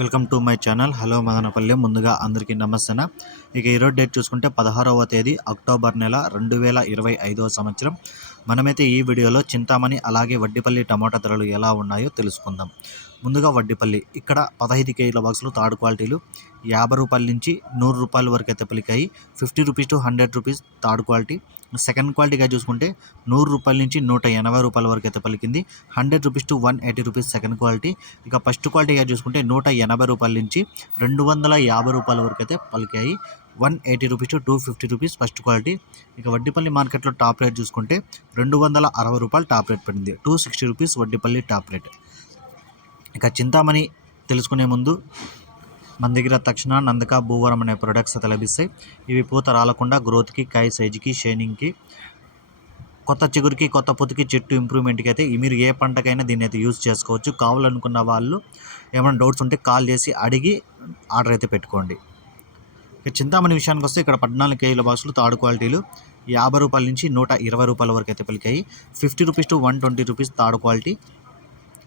Welcome to my channel. Hello Madanapalle. ముందుగా అందరికీ నమస్తే ఇక ఈరోజు డేట్ చూసుకుంటే పదహారవ తేదీ అక్టోబర్ నెల రెండు వేల ఇరవై ఐదవ సంవత్సరం. మనమైతే ఈ వీడియోలో చింతామణి అలాగే వడ్డిపల్లి టమాటా ధరలు ఎలా ఉన్నాయో తెలుసుకుందాం. ముందుగా వడ్డీపల్లి. ఇక్కడ పదహైదు కేజీల బాక్సులు థర్డ్ క్వాలిటీలు. యాభై రూపాయల నుంచి నూరు రూపాయల వరకు అయితే పలికాయి. Fifty rupees to hundred rupees third quality. Second క్వాలిటీగా చూసుకుంటే నూరు రూపాయల నుంచి నూట ఎనభై రూపాయల వరకు అయితే పలికింది. Hundred rupees to one eighty rupees second quality. ఇక ఫస్ట్ క్వాలిటీగా చూసుకుంటే నూట ఎనభై రూపాయల నుంచి రెండు వందల యాభై రూపాయల వరకు అయితే పలికాయి. One eighty rupees to two fifty rupees first quality. ఇక వడ్డీపల్లి మార్కెట్లో టాప్ రేట్ చూసుకుంటే రెండు వందల అరవై రూపాయలు టాప్ రేట్ పడింది. Two sixty rupees Vaddipalli top rate. ఇక చింతామణి తెలుసుకునే ముందు మన దగ్గర తక్షణ నందక భూవరం అనే ప్రొడక్ట్స్ అయితే లభిస్తాయి. ఇవి పూత రాలకుండా గ్రోత్కి కాయ సైజుకి షైనింగ్కి కొత్త చిగురికి కొత్త పొతికి చెట్టు ఇంప్రూవ్మెంట్కి అయితే మీరు ఏ పంటకైనా దీన్ని అయితే యూజ్ చేసుకోవచ్చు. కావాలనుకున్న వాళ్ళు ఏమైనా డౌట్స్ ఉంటే కాల్ చేసి అడిగి ఆర్డర్ అయితే పెట్టుకోండి. ఇక చింతామణి విషయానికి వస్తే ఇక్కడ పద్నాలుగు కేజీల బాక్సులు థర్డ్ క్వాలిటీలు యాభై రూపాయల నుంచి నూట ఇరవై రూపాయల వరకు అయితే పలికాయి. Fifty rupees to one twenty rupees third quality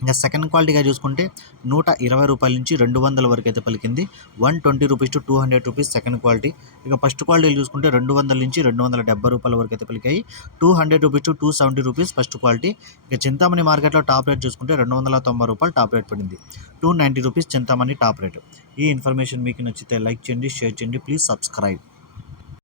ఇంకా సెకండ్ క్వాలిటీగా చూసుకుంటే నూట ఇరవై రూపాయల నుంచి రెండు వందల వరకు అయితే పలికింది. One twenty rupees to two hundred rupees second quality ఇక ఫస్ట్ క్వాలిటీ చూసుకుంటే రెండు వందల నుంచి రెండు వందల డెబ్బై రూపాయల వరకు అయితే పలికాయి. Two hundred rupees to two seventy rupees first quality ఇక చింతామణి మార్కెట్లో టాప్ రేట్ చూసుకుంటే రెండు వందల తొంభై రూపాయలు టాప్ రేట్ పడింది. Two ninety rupees Chintamani top rate ఈ ఇన్ఫర్మేషన్ మీకు నచ్చితే లైక్ చేయండి షేర్ చేయండి. Please subscribe